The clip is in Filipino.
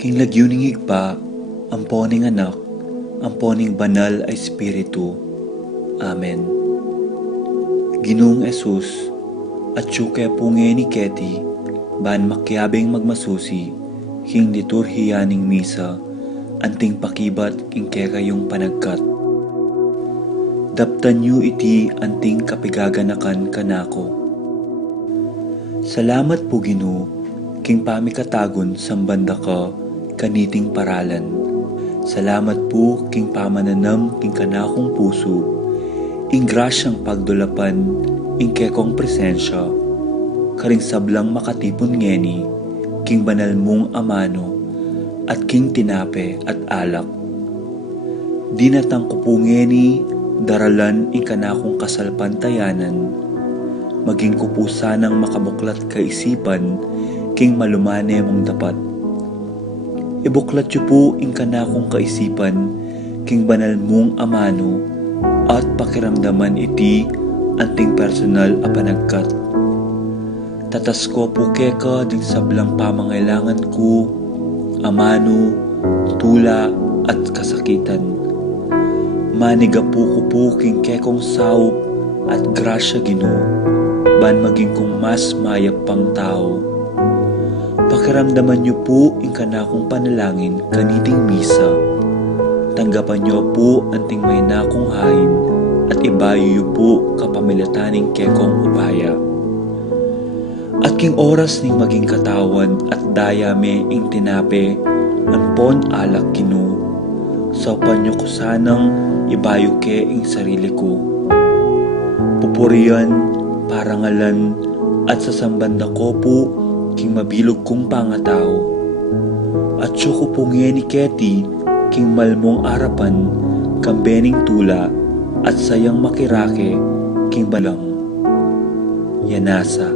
King lagyuning higpa, amponing anak, amponing banal ay espiritu. Amen. Ginoong Esus, at syuke punge ni Keti, ban makyabing magmasusi, king liturhiyaning misa, anting pakibat king kekayong panagkat. Daptan yu iti anting kapigaganakan kanako. Salamat po Ginoo, king pamikatagon sambanda ka, kaniting paralan. Salamat po king pamananam king kanakong puso, ing grasyang pagdulapan, ing kekong presensya, karing sablang makatipon ngeni, king banal mong amano, at king tinape at alak. Dinatang ko po ngeni, daralan ing kanakong kasalpantayanan, maging ko po sanang makabuklat kaisipan, king malumane mong dapat. Ibuklat yu po ing kanakong kaisipan, king banal mong amano, at pakiramdaman iti anting personal a panagkat. Tatas ko po keka ding sablang pamangailangan ko, amano, tula at kasakitan. Maniga po ko po king kekong saup at grasya Ginoo, ban maging kong mas mayap pang tao. Pakiramdaman niyo po ing kanakong panalangin kaniting misa. Tanggapan niyo po anting may nakong hain at ibayo niyo po kapamilataning kekong upaya. At king oras ning maging katawan at dayame ing tinape anpon alak Ginoo. Saupan niyo ko sanang ibayo ke ing sarili ko. Pupurian, parangalan at sasambanda ko po king mabilog kong pangatao. At siyo ko pungi ni Keti, king malmong arapan, kambening tula, at sayang makirake, king balang. Yanasa.